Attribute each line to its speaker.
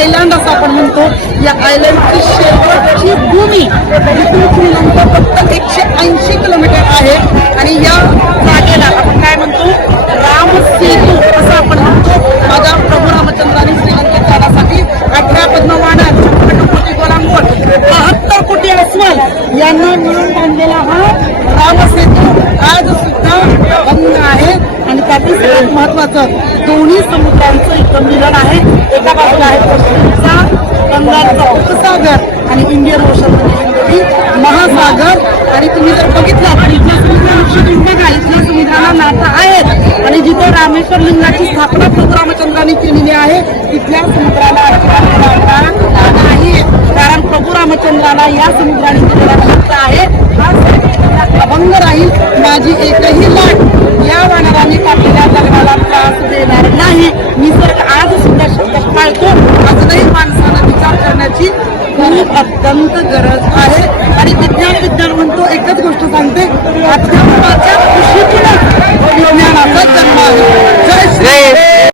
Speaker 1: Island असं आपण म्हणतो या आयलंडची शेवटची भूमी इथून श्रीलंका फक्त एकशे ऐंशी किलोमीटर आहे. आणि या जागेला आपण काय म्हणतो राम सेतू असं आपण म्हणतो. माझ्या प्रभू रामचंद्राने श्रीलंकेत जाण्यासाठी अठरा पद्मवानर छप्पन्न कोटी गोलांगोट बहात्तर कोटी अस्वल यांना मिळून बांधलेला हा राम सेतू आज सुद्धा बंद आहे. आणि त्यातील सगळ्यात महत्वाचं दोन्ही समुद्रांचं इथं मिलन आहे. एका बाजूला आहे बंगालचा उपसागर आणि इंडियन ओशन महासागर. आणि तुम्ही जर बघितलं तर इथल्या समुद्राविषयी बघा इथल्या समुद्राला नाता आहेत. आणि जिथे रामेश्वर लिंगाची स्थापना प्रभू रामचंद्राने केलेली आहे तिथल्या समुद्राला अजिबात कारण प्रभू रामचंद्राला या समुद्राने दिलेला आहे. विचार खूप अत्यंत गरज आहे. आणि विज्ञान विज्ञान म्हणतो एकच गोष्ट सांगते अध्यात्माच्या खुशीतूनच